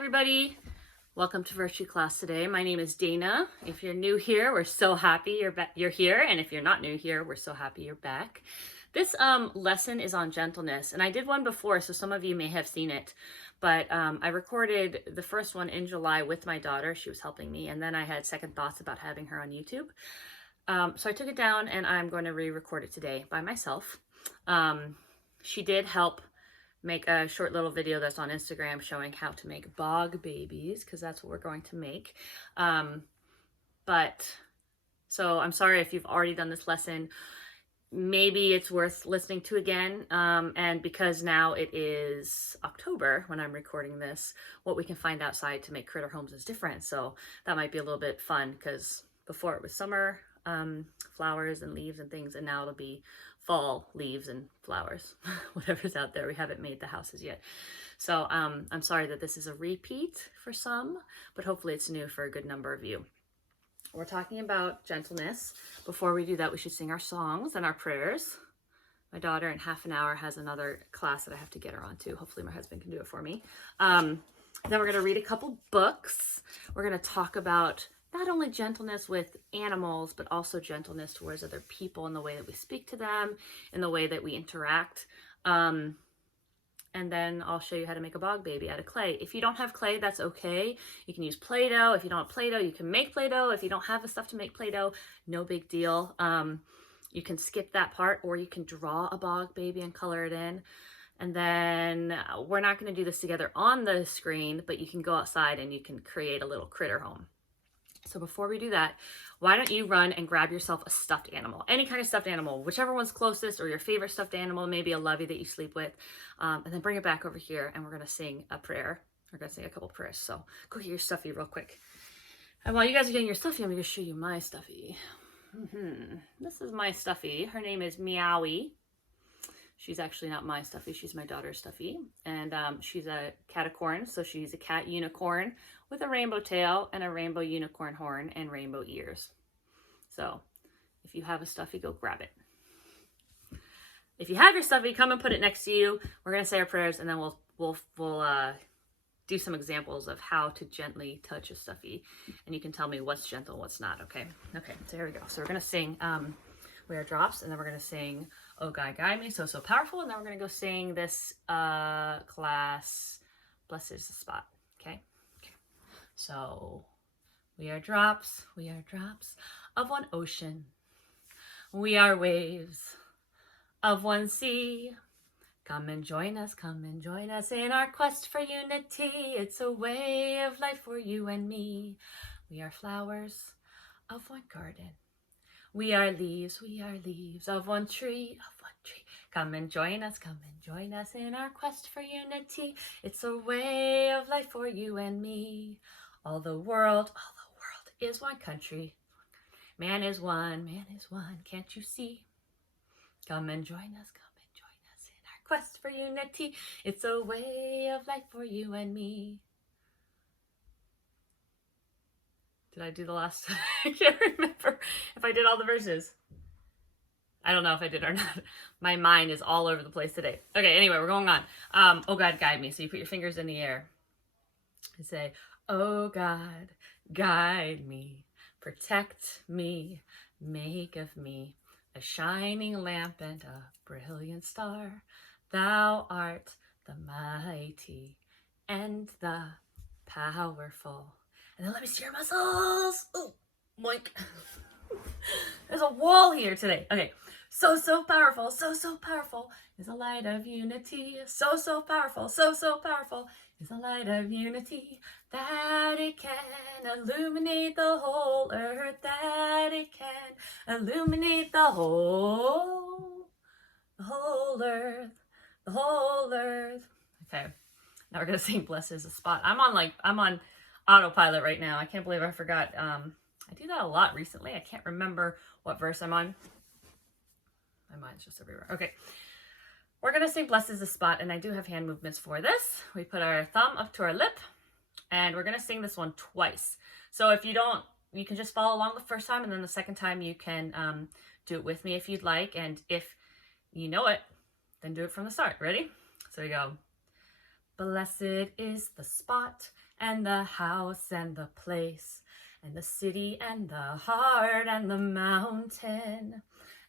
everybody. Welcome to Virtue Class today. My name is Dana. If you're new here, we're so happy you're here. And if you're not new here, we're so happy you're back. This lesson is on gentleness. And I did one before, so some of you may have seen it. But I recorded the first one in July with my daughter. She was helping me. And then I had second thoughts about having her on YouTube. So I took it down and I'm going to re-record it today by myself. She did help make a short little video that's on Instagram showing how to make bog babies, because that's what we're going to make. So I'm sorry if you've already done this lesson. Maybe it's worth listening to again. And because now it is October when I'm recording this, what we can find outside to make critter homes is different. So that might be a little bit fun, because before it was summer flowers and leaves and things, and now it'll be fall leaves and flowers, whatever's out there. We haven't made the houses yet. So I'm sorry that this is a repeat for some, but hopefully it's new for a good number of you. We're talking about gentleness. Before we do that, we should sing our songs and our prayers. My daughter in half an hour has another class that I have to get her onto. Hopefully my husband can do it for me. Then we're going to read a couple books. We're going to talk about not only gentleness with animals, but also gentleness towards other people in the way that we speak to them, in the way that we interact. And then I'll show you how to make a bog baby out of clay. If you don't have clay, that's okay. You can use Play-Doh. If you don't have Play-Doh, you can make Play-Doh. If you don't have the stuff to make Play-Doh, no big deal. You can skip that part, or you can draw a bog baby and color it in. And then we're not going to do this together on the screen, but you can go outside and you can create a little critter home. So before we do that, why don't you run and grab yourself a stuffed animal, any kind of stuffed animal, whichever one's closest, or your favorite stuffed animal, maybe a lovey that you sleep with, and then bring it back over here and we're going to sing a prayer. We're going to sing a couple prayers. So go get your stuffy real quick. And while you guys are getting your stuffy, I'm going to show you my stuffy. This is my stuffy. Her name is Meowie. She's actually not my stuffy. She's my daughter's stuffy. And she's a catacorn. So she's a cat unicorn with a rainbow tail and a rainbow unicorn horn and rainbow ears. So if you have a stuffy, go grab it. If you have your stuffy, come and put it next to you. We're going to say our prayers, and then we'll do some examples of how to gently touch a stuffy. And you can tell me what's gentle, what's not, okay? Okay, so here we go. So we're going to sing We Are Drops, and then we're going to sing Oh God Guide Me, So Powerful, and then we're going to go sing this class, Blessed is the Spot, okay? So we are drops of one ocean. We are waves of one sea. Come and join us in our quest for unity. It's a way of life for you and me. We are flowers of one garden. We are leaves of one tree, Come and join us in our quest for unity. It's a way of life for you and me. All the world is one country. Man is one, can't you see? Come and join us in our quest for unity. It's a way of life for you and me. Did I do the last? I can't remember if I did all the verses. I don't know if I did or not. My mind is all over the place today. Okay, anyway, we're going on. Oh God, guide me. So you put your fingers in the air and say, oh God, guide me, protect me, make of me a shining lamp and a brilliant star. Thou art the mighty and the powerful. And then let me see your muscles. Oh, moink. There's a wall here today. Okay. So powerful is a light of unity. So powerful is a light of unity, that it can illuminate the whole earth, that it can illuminate the whole earth. Okay. Now we're going to sing Blessed is the Spot. I'm on autopilot right now. I can't believe I forgot. I do that a lot recently. I can't remember what verse I'm on. My mind's just everywhere. Okay. We're going to sing Blessed is the Spot, and I do have hand movements for this. We put our thumb up to our lip, and we're going to sing this one twice. So if you don't, you can just follow along the first time, and then the second time you can do it with me if you'd like. And if you know it, then do it from the start. Ready? So we go. Blessed is the spot and the house and the place and the city and the heart and the mountain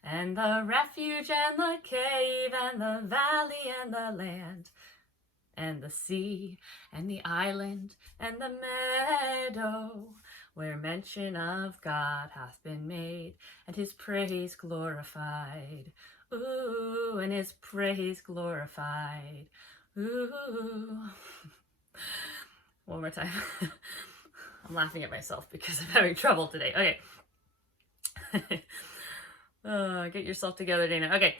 and the refuge and the cave and the valley and the land and the sea and the island and the meadow, where mention of God hath been made, and his praise glorified. Ooh, and his praise glorified. Ooh. One more time. I'm laughing at myself because I'm having trouble today. Okay. Get yourself together, Dana. Okay.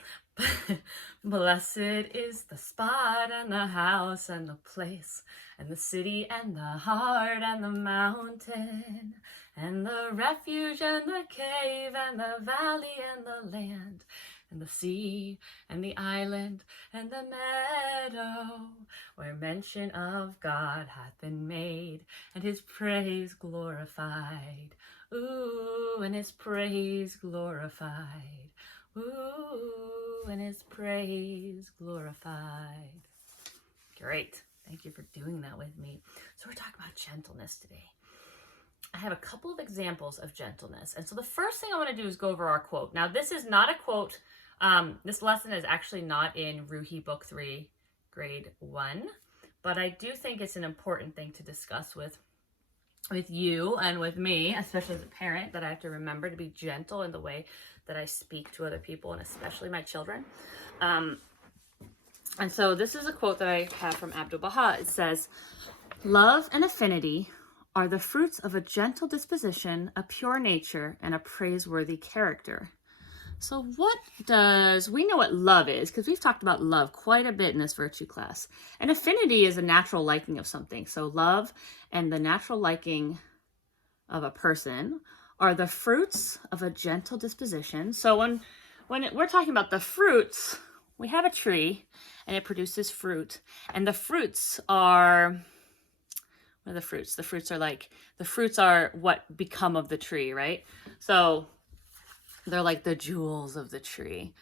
Blessed is the spot and the house and the place and the city and the heart and the mountain and the refuge and the cave and the valley and the land and the sea and the island and the meadow, where mention of God hath been made, and his praise glorified. Ooh, and his praise glorified. Ooh, and his praise glorified. Great. Thank you for doing that with me. So we're talking about gentleness today. I have a couple of examples of gentleness. And so the first thing I want to do is go over our quote. Now, this is not a quote. This lesson is actually not in Ruhi Book 3, Grade 1. But I do think it's an important thing to discuss with you and with me, especially as a parent, that I have to remember to be gentle in the way that I speak to other people, and especially my children. And so this is a quote that I have from Abdu'l-Baha. It says, "Love and affinity are the fruits of a gentle disposition, a pure nature, and a praiseworthy character." So we know what love is, because we've talked about love quite a bit in this virtue class. And affinity is a natural liking of something. So love and the natural liking of a person are the fruits of a gentle disposition. So when we're talking about the fruits, we have a tree and it produces fruit. And the fruits are, what are the fruits? The fruits are what become of the tree, right? So they're like the jewels of the tree.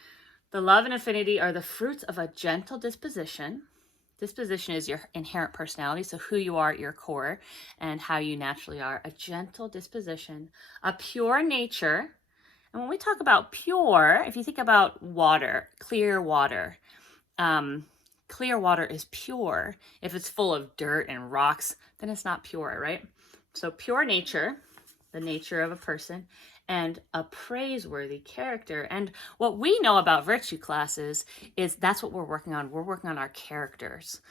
The love and affinity are the fruits of a gentle disposition. Disposition is your inherent personality, so who you are at your core and how you naturally are. A gentle disposition, a pure nature. And when we talk about pure, if you think about water, clear water is pure. If it's full of dirt and rocks, then it's not pure, right? So pure nature, the nature of a person, and a praiseworthy character. And what we know about virtue classes is that's what we're working on. We're working on our characters,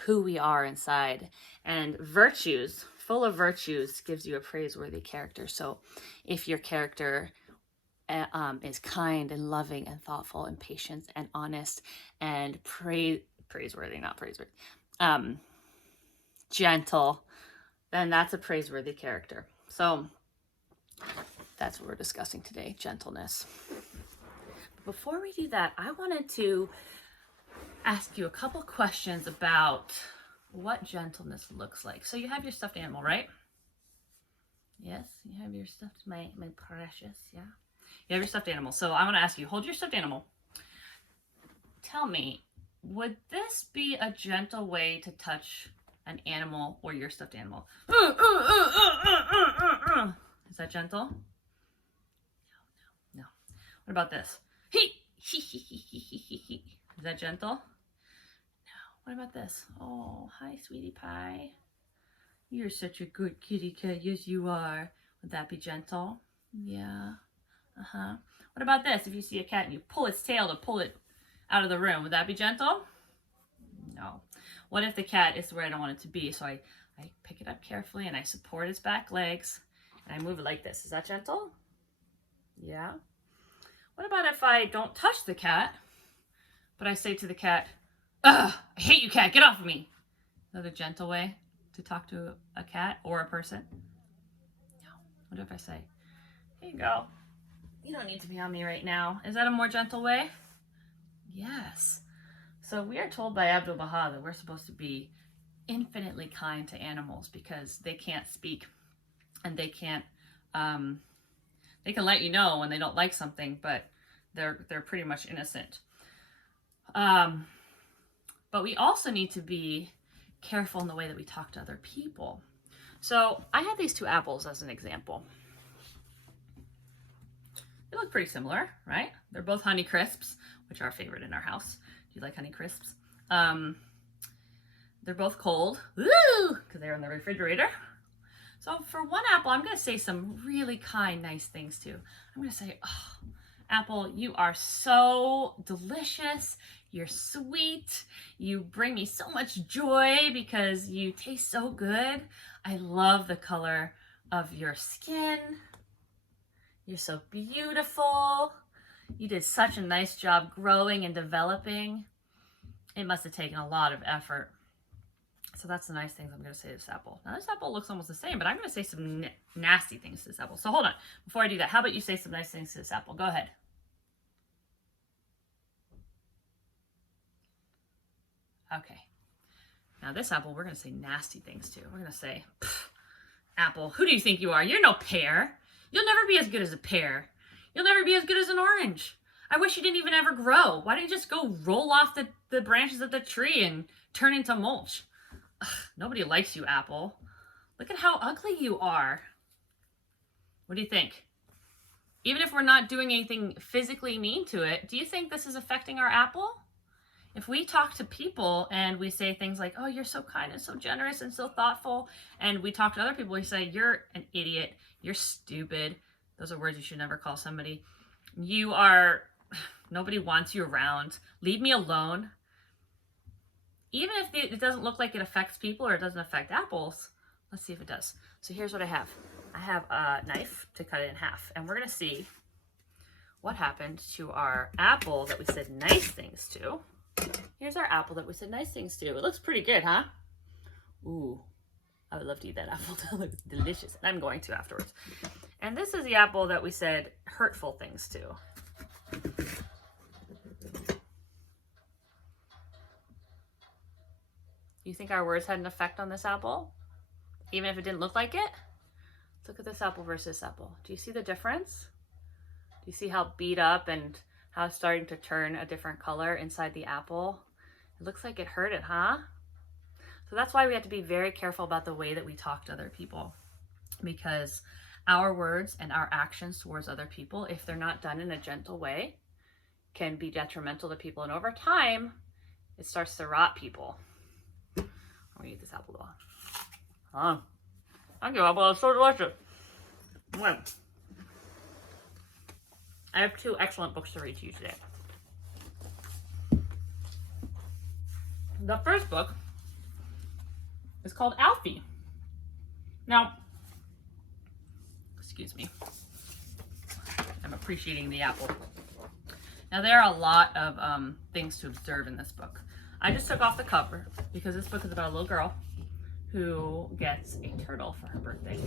who we are inside. And virtues, full of virtues, gives you a praiseworthy character. So if your character is kind and loving and thoughtful and patient and honest and praiseworthy, not praiseworthy, gentle, then that's a praiseworthy character. So that's what we're discussing today, gentleness. Before we do that, I wanted to ask you a couple questions about what gentleness looks like. So you have your stuffed animal, right? Yes, you have your stuffed, my precious, yeah. You have your stuffed animal. So I want to ask you, hold your stuffed animal. Tell me, would this be a gentle way to touch an animal or your stuffed animal? Is that gentle? No. What about this? Is that gentle? No. What about this? Oh, hi, sweetie pie. You're such a good kitty cat. Yes, you are. Would that be gentle? Yeah. What about this? If you see a cat and you pull its tail to pull it out of the room, would that be gentle? No. What if the cat is where I don't want it to be? So I pick it up carefully and I support its back legs and I move it like this. Is that gentle? Yeah. What about if I don't touch the cat, but I say to the cat, "Ugh, I hate you, cat, get off of me." Is that a gentle way to talk to a cat or a person? No. What if I say, "Here you go. You don't need to be on me right now." Is that a more gentle way? Yes. So we are told by Abdu'l-Baha that we're supposed to be infinitely kind to animals because they can't speak and they can't, they can let you know when they don't like something, but they're pretty much innocent. But we also need to be careful in the way that we talk to other people. So I had these two apples as an example. They look pretty similar, right? They're both Honey Crisps, which are our favorite in our house. Do you like Honey Crisps? They're both cold, woo, because they're in the refrigerator. So for one apple, I'm going to say some really kind, nice things too. I'm going to say, oh, apple, you are so delicious. You're sweet. You bring me so much joy because you taste so good. I love the color of your skin. You're so beautiful. You did such a nice job growing and developing. It must have taken a lot of effort. So that's the nice things I'm going to say to this apple. Now this apple looks almost the same, but I'm going to say some nasty things to this apple. So hold on. Before I do that, how about you say some nice things to this apple? Go ahead. Okay. Now this apple, we're going to say nasty things to. We're going to say, apple, who do you think you are? You're no pear. You'll never be as good as a pear. You'll never be as good as an orange. I wish you didn't even ever grow. Why didn't you just go roll off the branches of the tree and turn into mulch? Ugh, nobody likes you, apple. Look at how ugly you are. What do you think? Even if we're not doing anything physically mean to it, do you think this is affecting our apple? If we talk to people and we say things like, oh, you're so kind and so generous and so thoughtful, and we talk to other people, we say, you're an idiot, you're stupid. Those are words you should never call somebody. You are, nobody wants you around. Leave me alone. Even if it doesn't look like it affects people or it doesn't affect apples, let's see if it does. So here's what I have. I have a knife to cut it in half, and we're going to see what happened to our apple that we said nice things to. Here's our apple that we said nice things to. It looks pretty good, huh? Ooh, I would love to eat that apple. That looks delicious. And I'm going to afterwards. And this is the apple that we said hurtful things to. You think our words had an effect on this apple? Even if it didn't look like it? Let's look at this apple versus this apple. Do you see the difference? Do you see how beat up and how it's starting to turn a different color inside the apple? It looks like it hurt it, huh? So that's why we have to be very careful about the way that we talk to other people, because our words and our actions towards other people, if they're not done in a gentle way, can be detrimental to people. And over time, it starts to rot people. I'm gonna eat this apple though. Huh? Thank you, apple. It's so delicious. I have two excellent books to read to you today. The first book is called Alfie. Now, excuse me. I'm appreciating the apple. Now, there are a lot of things to observe in this book. I just took off the cover because this book is about a little girl who gets a turtle for her birthday,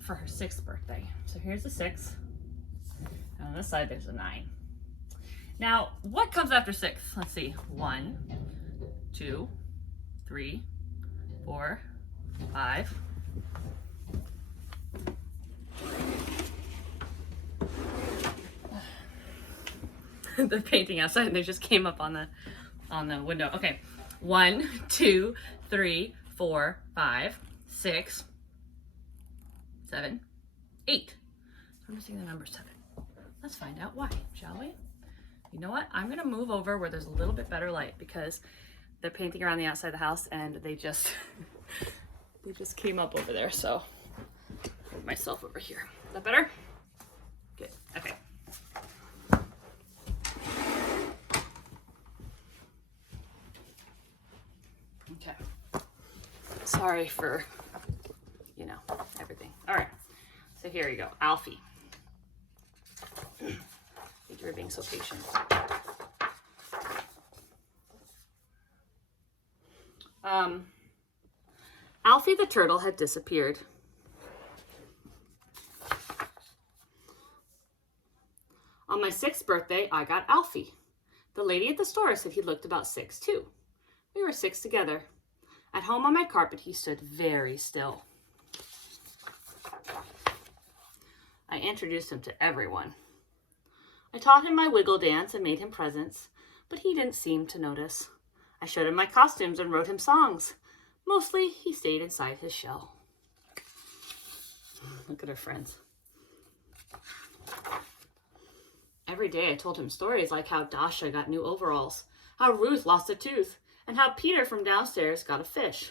for her 6th birthday. So here's the 6. And on this side, there's a 9. Now, what comes after 6? Let's see. 1, 2, 3, 4, 5. They're painting outside and they just came up on the window. Okay. 1, 2, 3, 4, 5, 6, 7, 8. So I'm missing the number 7. Let's find out why, shall we? You know what? I'm going to move over where there's a little bit better light because they're painting around the outside of the house and they just came up over there. So move myself over here. Is that better? Good. Okay. Okay. Sorry for, everything. All right. So here you go. Alfie. Thank you for being so patient. Alfie the turtle had disappeared. On my 6th birthday, I got Alfie. The lady at the store said he looked about 6 too. We were 6 together. At home on my carpet, he stood very still. I introduced him to everyone. I taught him my wiggle dance and made him presents, but he didn't seem to notice. I showed him my costumes and wrote him songs. Mostly, he stayed inside his shell. Look at her friends. Every day I told him stories like how Dasha got new overalls, how Ruth lost a tooth, and how Peter from downstairs got a fish.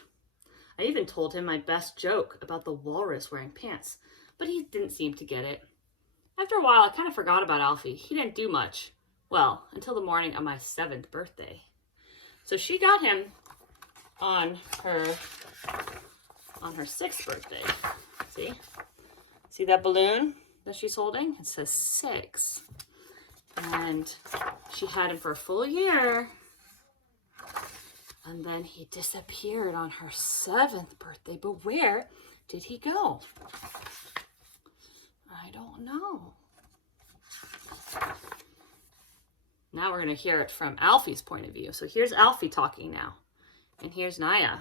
I even told him my best joke about the walrus wearing pants, but he didn't seem to get it. After a while, I kind of forgot about Alfie. He didn't do much. Well, until the morning of my 7th birthday. So she got him on her 6th birthday. See? See that balloon that she's holding? It says 6. And she had him for a full year. And then he disappeared on her 7th birthday. But where did he go? I don't know. Now we're going to hear it from Alfie's point of view. So here's Alfie talking now. And here's Naya.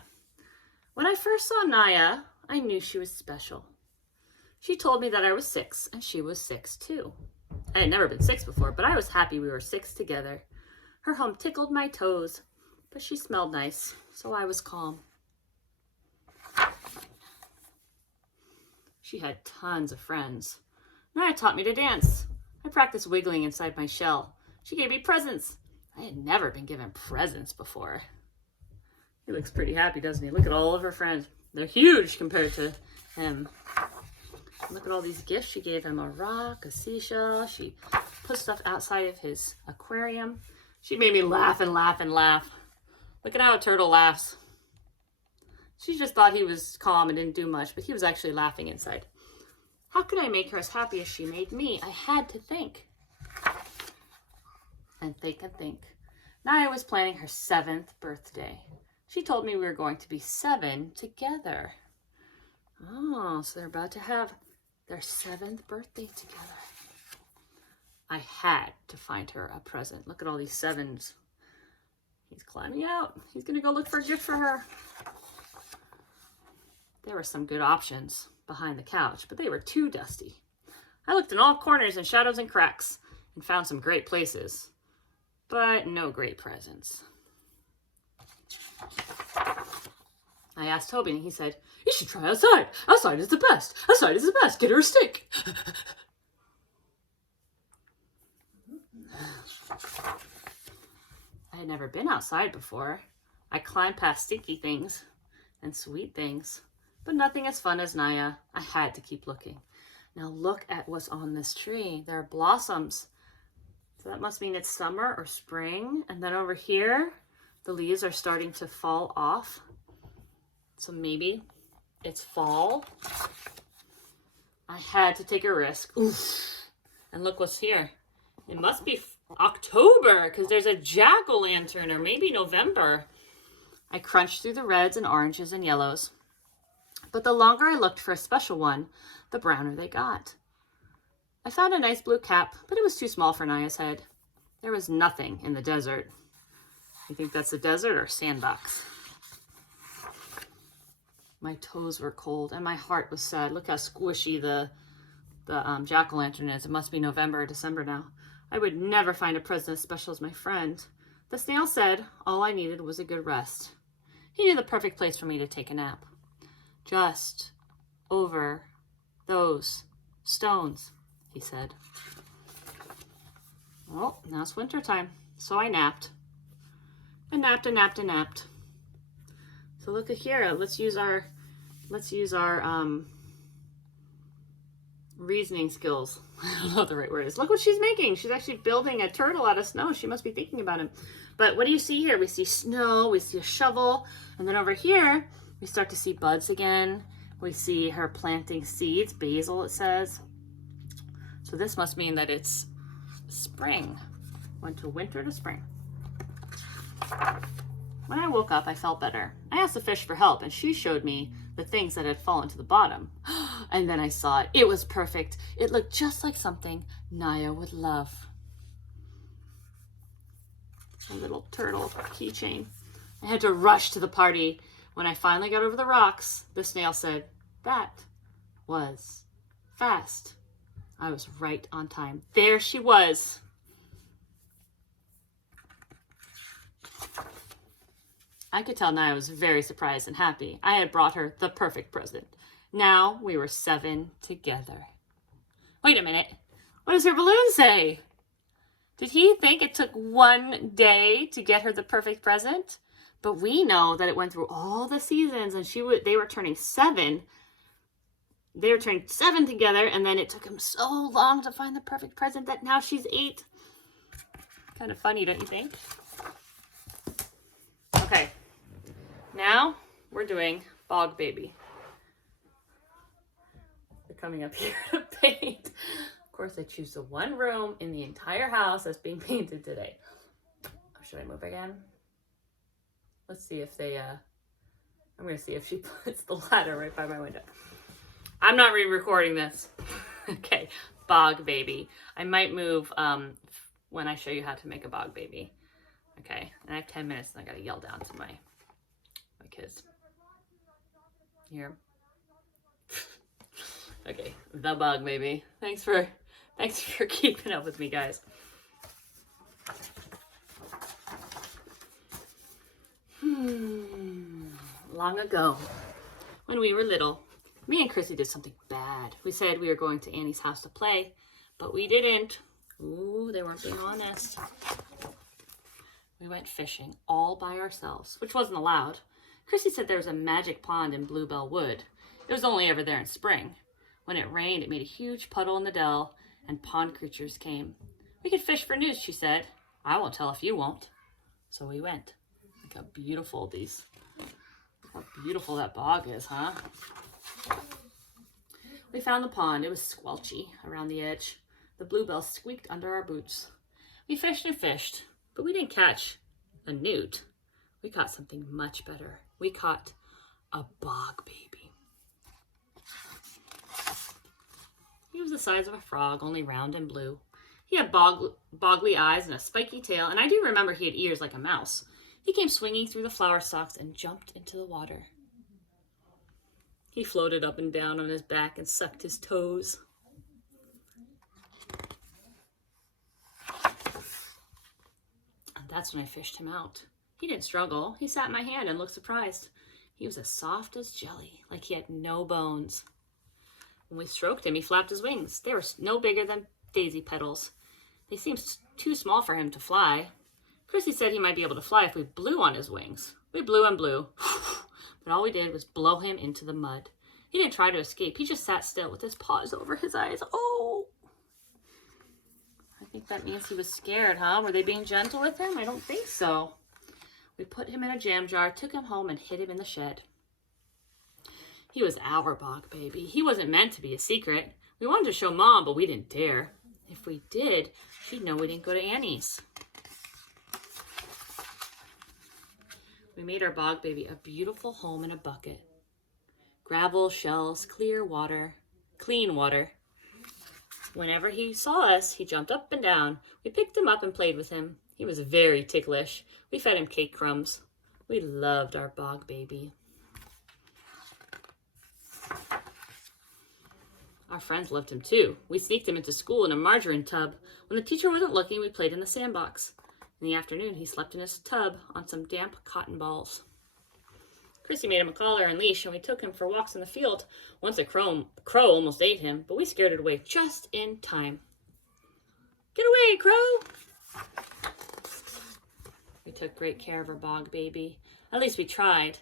When I first saw Naya, I knew she was special. She told me that I was 6 and she was 6 too. I had never been 6 before, but I was happy we were 6 together. Her hum tickled my toes, but she smelled nice, so I was calm. She had tons of friends. Naya taught me to dance. I practiced wiggling inside my shell. She gave me presents. I had never been given presents before. He looks pretty happy, doesn't he? Look at all of her friends. They're huge compared to him. Look at all these gifts. She gave him a rock, a seashell. She put stuff outside of his aquarium. She made me laugh and laugh and laugh. Look at how a turtle laughs. She just thought he was calm and didn't do much, but he was actually laughing inside. How could I make her as happy as she made me? I had to think. And think and think. Naya was planning her 7th birthday. She told me we were going to be 7 together. Oh, so they're about to have their 7th birthday together. I had to find her a present. Look at all these 7s. He's climbing out. He's going to go look for a gift for her. There were some good options behind the couch, but they were too dusty. I looked in all corners and shadows and cracks and found some great places, but no great presents. I asked Toby and he said, "You should try outside. Outside is the best. Outside is the best. Get her a steak." I had never been outside before. I climbed past sticky things and sweet things, but nothing as fun as Naya. I had to keep looking. Now look at what's on this tree. There are blossoms. So that must mean it's summer or spring. And then over here, the leaves are starting to fall off. So maybe it's fall. I had to take a risk. Oof. And look what's here. It must be October because there's a jack-o'-lantern, or maybe November. I crunched through the reds and oranges and yellows. But the longer I looked for a special one, the browner they got. I found a nice blue cap, but it was too small for Naya's head. There was nothing in the desert. You think that's the desert or sandbox? My toes were cold and my heart was sad. Look how squishy the jack-o'-lantern is. It must be November or December now. I would never find a present as special as my friend. The snail said all I needed was a good rest. He knew the perfect place for me to take a nap. Just over those stones, he said. Well, now it's winter time, so I napped. I napped and napped and napped. So look at here. Let's use our reasoning skills. I don't know what the right word is. Look what she's making. She's actually building a turtle out of snow. She must be thinking about him. But what do you see here? We see snow, we see a shovel, and then over here, we start to see buds again. We see her planting seeds, basil it says. So this must mean that it's spring. Went to winter to spring. When I woke up, I felt better. I asked the fish for help, and she showed me the things that had fallen to the bottom. And then I saw it. It was perfect. It looked just like something Naya would love. A little turtle keychain. I had to rush to the party. When I finally got over the rocks, the snail said, "That was fast." I was right on time. There she was. I could tell Naya was very surprised and happy. I had brought her the perfect present. Now we were 7 together. Wait a minute. What does her balloon say? Did he think it took 1 day to get her the perfect present? But we know that it went through all the seasons, and they were turning 7. They were turning 7 together, and then it took him so long to find the perfect present that now she's 8. Kind of funny, don't you think? Okay. Now we're doing Bog Baby. They're coming up here to paint. Of course, I choose the one room in the entire house that's being painted today. Should I move again? Let's see if they, I'm going to see if she puts the ladder right by my window. I'm not re-recording this. Okay, Bog Baby. I might move when I show you how to make a Bog Baby. Okay, and I have 10 minutes and I got to yell down to my kids. Here. Okay, the Bog Baby. Thanks for keeping up with me, guys. Long ago, when we were little, me and Chrissy did something bad. We said we were going to Annie's house to play, but we didn't. Ooh, they weren't being honest. We went fishing all by ourselves, which wasn't allowed. Chrissy said there was a magic pond in Bluebell Wood. It was only ever there in spring. When it rained, it made a huge puddle in the dell, and pond creatures came. We could fish for news, she said. I won't tell if you won't. So we went. Look how beautiful that bog is, huh? We found the pond. It was squelchy around the edge. The bluebells squeaked under our boots. We fished and fished, but we didn't catch a newt. We caught something much better. We caught a bog baby. He was the size of a frog, only round and blue. He had boggly eyes and a spiky tail, and I do remember he had ears like a mouse. He came swinging through the flower stalks and jumped into the water. He floated up and down on his back and sucked his toes. And that's when I fished him out. He didn't struggle. He sat in my hand and looked surprised. He was as soft as jelly, like he had no bones. When we stroked him, he flapped his wings. They were no bigger than daisy petals. They seemed too small for him to fly. Chrissy said he might be able to fly if we blew on his wings. We blew and blew, but all we did was blow him into the mud. He didn't try to escape. He just sat still with his paws over his eyes. Oh! I think that means he was scared, huh? Were they being gentle with him? I don't think so. We put him in a jam jar, took him home, and hid him in the shed. He was our Bog Baby. He wasn't meant to be a secret. We wanted to show Mom, but we didn't dare. If we did, she'd know we didn't go to Annie's. We made our Bog Baby a beautiful home in a bucket. Gravel, shells, clean water. Whenever he saw us, he jumped up and down. We picked him up and played with him. He was very ticklish. We fed him cake crumbs. We loved our Bog Baby. Our friends loved him too. We sneaked him into school in a margarine tub. When the teacher wasn't looking, we played in the sandbox. In the afternoon, he slept in his tub on some damp cotton balls. Chrissy made him a collar and leash, and we took him for walks in the field. Once a crow almost ate him, but we scared it away just in time. Get away, Crow! We took great care of our Bog Baby. At least we tried.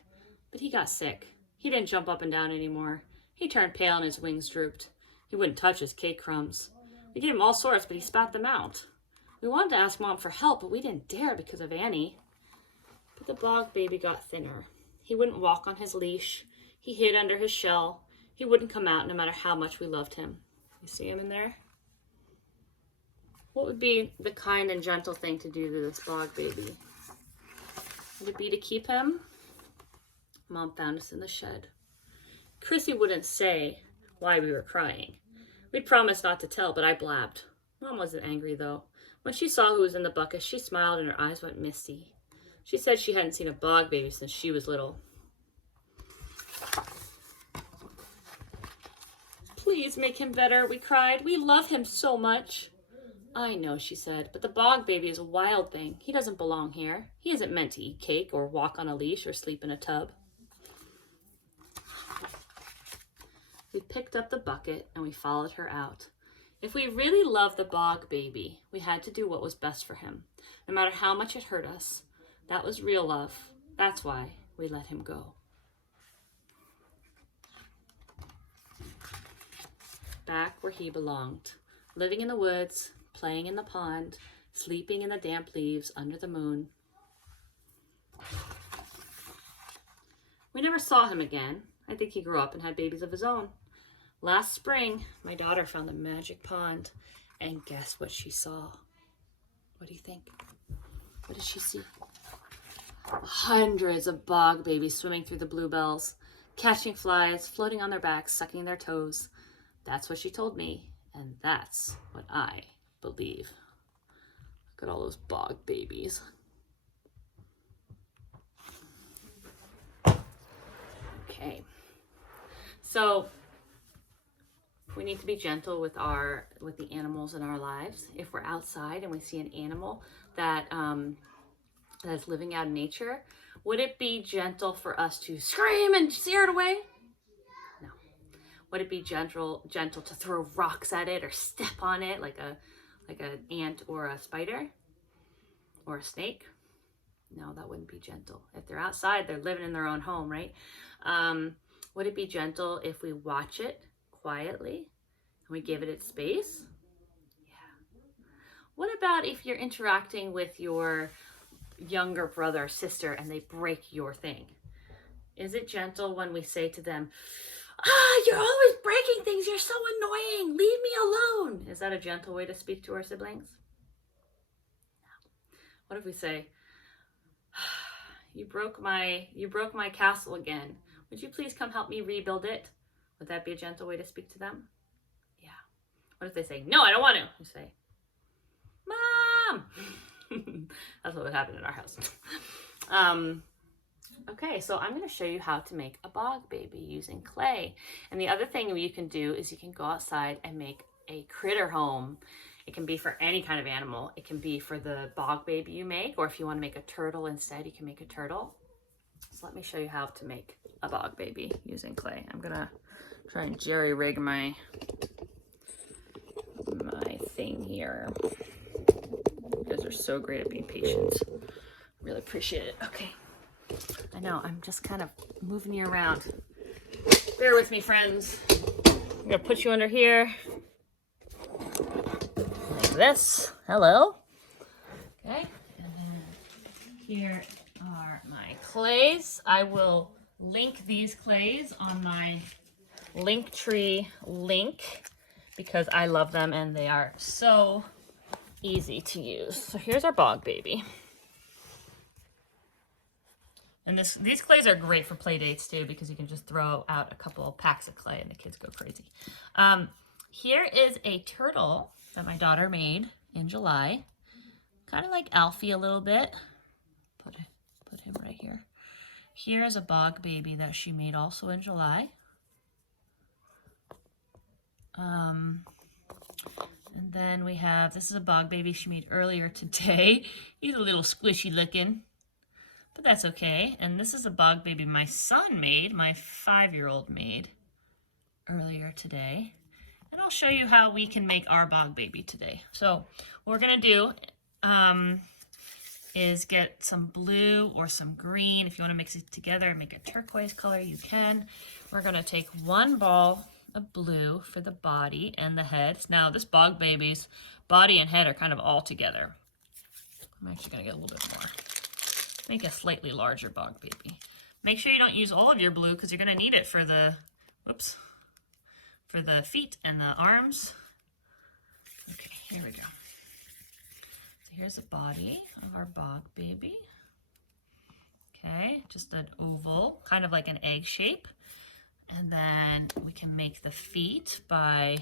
But he got sick. He didn't jump up and down anymore. He turned pale and his wings drooped. He wouldn't touch his cake crumbs. We gave him all sorts, but he spat them out. We wanted to ask Mom for help, but we didn't dare because of Annie. But the Bog Baby got thinner. He wouldn't walk on his leash. He hid under his shell. He wouldn't come out no matter how much we loved him. You see him in there? What would be the kind and gentle thing to do to this Bog Baby? Would it be to keep him? Mom found us in the shed. Chrissy wouldn't say why we were crying. We'd promised not to tell, but I blabbed. Mom wasn't angry, though. When she saw who was in the bucket, she smiled and her eyes went misty. She said she hadn't seen a Bog Baby since she was little. Please make him better, we cried. We love him so much. I know, she said, but the Bog Baby is a wild thing. He doesn't belong here. He isn't meant to eat cake or walk on a leash or sleep in a tub. We picked up the bucket and we followed her out. If we really loved the Bog Baby, we had to do what was best for him, no matter how much it hurt us. That was real love. That's why we let him go. Back where he belonged, living in the woods, playing in the pond, sleeping in the damp leaves under the moon. We never saw him again. I think he grew up and had babies of his own. Last spring, my daughter found the magic pond, and guess what she saw? What do you think? What did she see? Hundreds of Bog Babies swimming through the bluebells, catching flies, floating on their backs, sucking their toes. That's what she told me, and that's what I believe. Look at all those Bog Babies. Okay, so we need to be gentle with the animals in our lives. If we're outside and we see an animal that is living out in nature, would it be gentle for us to scream and scare it away? No. Would it be gentle to throw rocks at it or step on it like an ant or a spider or a snake? No, that wouldn't be gentle. If they're outside, they're living in their own home, right? Would it be gentle if we watch it quietly and we give it its space? Yeah. What about if you're interacting with your younger brother or sister and they break your thing? Is it gentle when we say to them, you're always breaking things, you're so annoying, leave me alone? Is that a gentle way to speak to our siblings? No. What if we say, you broke my castle again, would you please come help me rebuild it? Would that be a gentle way to speak to them? Yeah. What if they say, no, I don't want to? You say, Mom! That's what would happen in our house. Okay, so I'm going to show you how to make a Bog Baby using clay. And the other thing you can do is you can go outside and make a critter home. It can be for any kind of animal. It can be for the Bog Baby you make, or if you want to make a turtle instead, you can make a turtle. So let me show you how to make a Bog Baby using clay. I'm going to try and jerry-rig my thing here. You guys are so great at being patient. Really appreciate it. Okay. I know, I'm just kind of moving you around. Bear with me, friends. I'm gonna put you under here. Like this. Hello. Okay. And then here are my clays. I will link these clays on my Linktree link because I love them and they are so easy to use. So here's our Bog Baby. And these clays are great for play dates too, because you can just throw out a couple of packs of clay and the kids go crazy. Here is a turtle that my daughter made in July. Kind of like Alfie a little bit. Put him right here. Here is a Bog Baby that she made also in July. And then we have, this is a Bog Baby she made earlier today. He's a little squishy looking, but that's okay. And this is a Bog Baby my son made, my 5-year-old made earlier today. And I'll show you how we can make our Bog Baby today. So what we're gonna do is get some blue or some green. If you wanna mix it together and make a turquoise color, you can. We're gonna take 1 ball of blue for the body and the head. Now this Bog Baby's body and head are kind of all together. I'm actually gonna get a little bit more. Make a slightly larger Bog Baby. Make sure you don't use all of your blue because you're gonna need it for the, for the feet and the arms. Okay, here we go. So here's the body of our Bog Baby. Okay, just an oval, kind of like an egg shape. And then we can make the feet by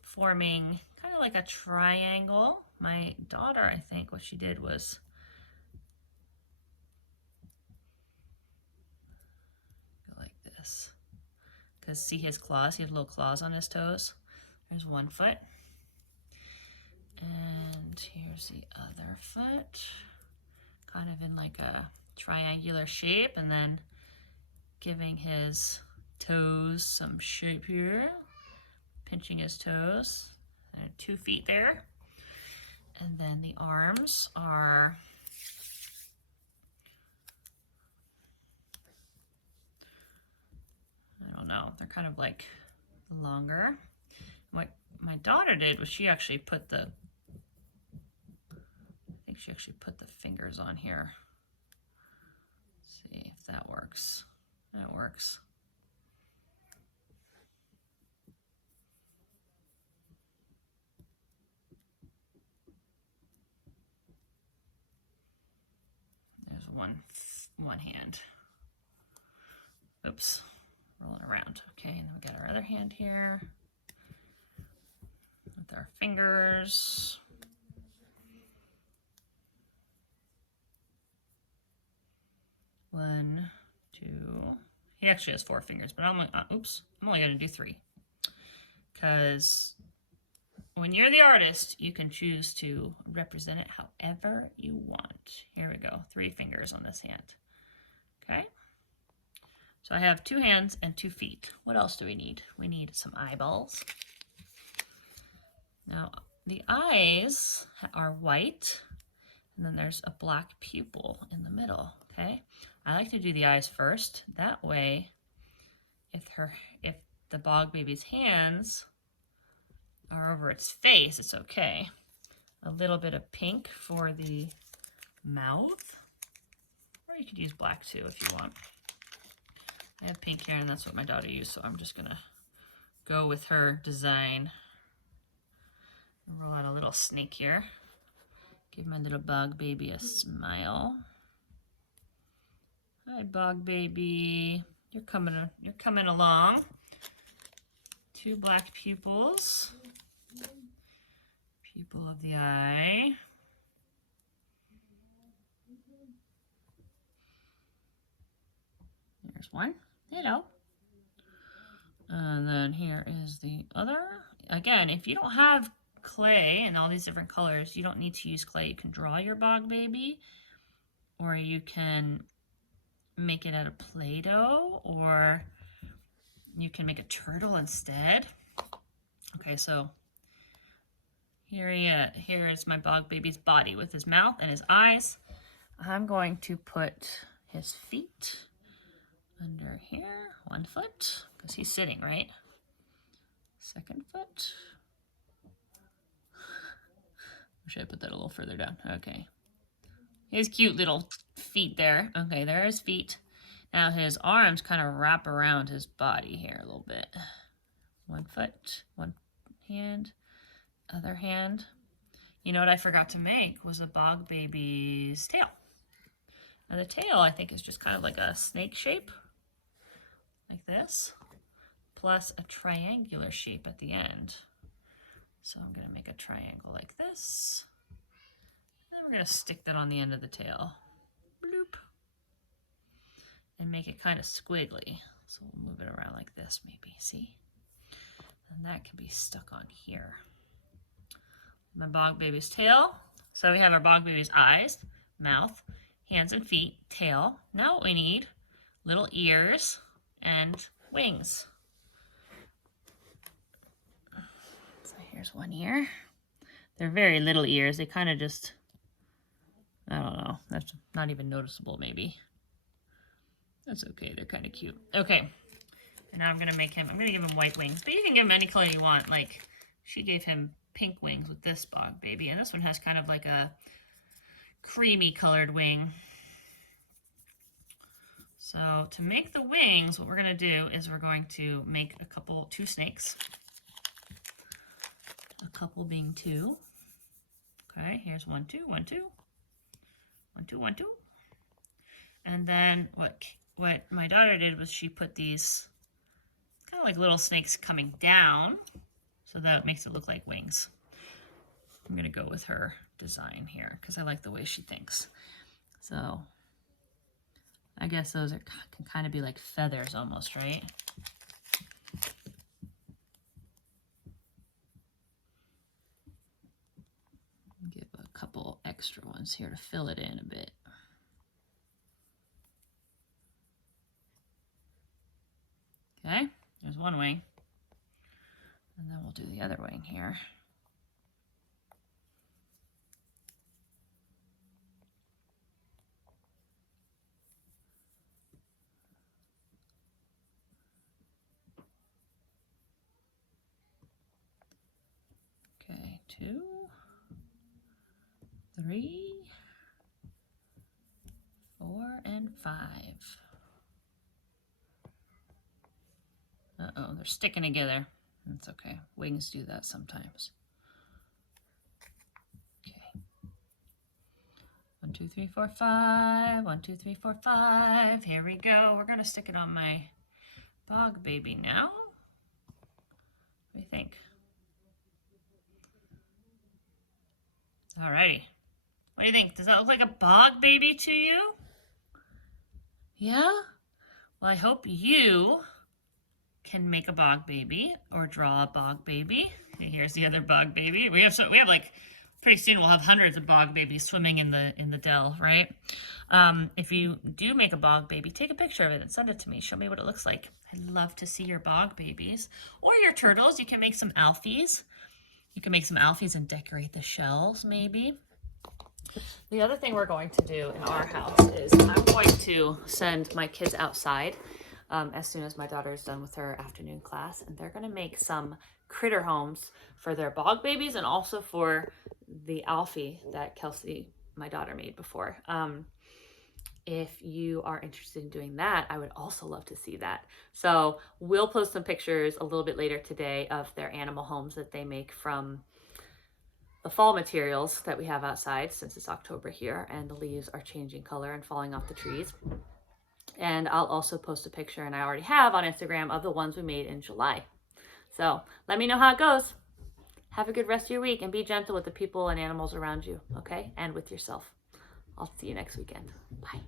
forming kind of like a triangle. My daughter, I think what she did was go like this. Because see his claws? He has little claws on his toes. There's 1 foot. And here's the other foot, kind of in like a triangular shape, and then giving his toes some shape here, pinching his toes, and 2 feet there. And then the arms are I don't know, they're kind of like longer. What my daughter did was she actually put the fingers on here. Let's see if that works. That works. There's one hand. Oops, roll it around. Okay, and then we got our other hand here with our fingers. One, two. He actually has 4 fingers, but I'm only gonna do 3, because when you're the artist, you can choose to represent it however you want. Here we go, 3 fingers on this hand. Okay, so I have 2 hands and 2 feet. What else do we need? We need some eyeballs. Now, the eyes are white, and then there's a black pupil in the middle, okay? I like to do the eyes first. That way, if the Bog Baby's hands are over its face, it's okay. A little bit of pink for the mouth, or you could use black too if you want. I have pink here, and that's what my daughter used, so I'm just gonna go with her design. Roll out a little snake here. Give my little Bog Baby a smile. Hi, Bog Baby. You're coming along. 2 black pupils. Pupil of the eye. There's one. Hello. And then here is the other. Again, if you don't have clay and all these different colors, you don't need to use clay. You can draw your Bog Baby, or you can make it out of Play-Doh, or you can make a turtle instead. Okay, so here is my Bog Baby's body with his mouth and his eyes. I'm going to put his feet under here, 1 foot, because he's sitting, right? 2nd foot. Should I put that a little further down? Okay. His cute little feet there. Okay, there are his feet. Now his arms kind of wrap around his body here a little bit. 1 foot, 1 hand, other hand. You know what I forgot to make was a Bog Baby's tail. Now the tail, I think, is just kind of like a snake shape, like this, plus a triangular shape at the end. So I'm going to make a triangle like this. And we're going to stick that on the end of the tail. Bloop. And make it kind of squiggly. So we'll move it around like this maybe, see? And that can be stuck on here. My Bog Baby's tail. So we have our Bog Baby's eyes, mouth, hands and feet, tail. Now what we need, little ears and wings. So here's one ear. They're very little ears. They kind of just, I don't know, that's not even noticeable maybe. That's okay, they're kind of cute. Okay, and now I'm gonna give him white wings, but you can give him any color you want. Like, she gave him pink wings with this Bog Baby, and this one has kind of like a creamy colored wing. So to make the wings, what we're gonna do is we're going to make 2 snakes. A couple being 2. Okay, here's 1, 2, 1, 2. 1, 2, 1, 2. And then what my daughter did was she put these kind of like little snakes coming down, so that it makes it look like wings. I'm gonna go with her design here because I like the way she thinks. So I guess those can kind of be like feathers almost, right? ones here to fill it in a bit. Okay, there's one wing. And then we'll do the other wing here. Okay, 2, 3, 4, and 5. Uh-oh, they're sticking together. That's okay. Wings do that sometimes. Okay. 1, 2, 3, 4, 5. 1, 2, 3, 4, 5. Here we go. We're gonna stick it on my Bog Baby now. What do you think? Alrighty. What do you think? Does that look like a Bog Baby to you? Yeah? Well, I hope you can make a Bog Baby or draw a Bog Baby. Okay, here's the other Bog Baby. We have like, pretty soon we'll have hundreds of Bog Babies swimming in the dell, right? If you do make a Bog Baby, take a picture of it and send it to me. Show me what it looks like. I'd love to see your Bog Babies or your turtles. You can make some Alfies. You can make some Alfies and decorate the shells maybe. The other thing we're going to do in our house is I'm going to send my kids outside as soon as my daughter is done with her afternoon class, and they're going to make some critter homes for their Bog Babies and also for the Alfie that Kelsey, my daughter, made before. If you are interested in doing that, I would also love to see that. So we'll post some pictures a little bit later today of their animal homes that they make from the fall materials that we have outside, since it's October here and the leaves are changing color and falling off the trees. And I'll also post a picture, and I already have on Instagram, of the ones we made in July. So let me know how it goes. Have a good rest of your week and be gentle with the people and animals around you, okay? And with yourself. I'll see you next weekend. Bye.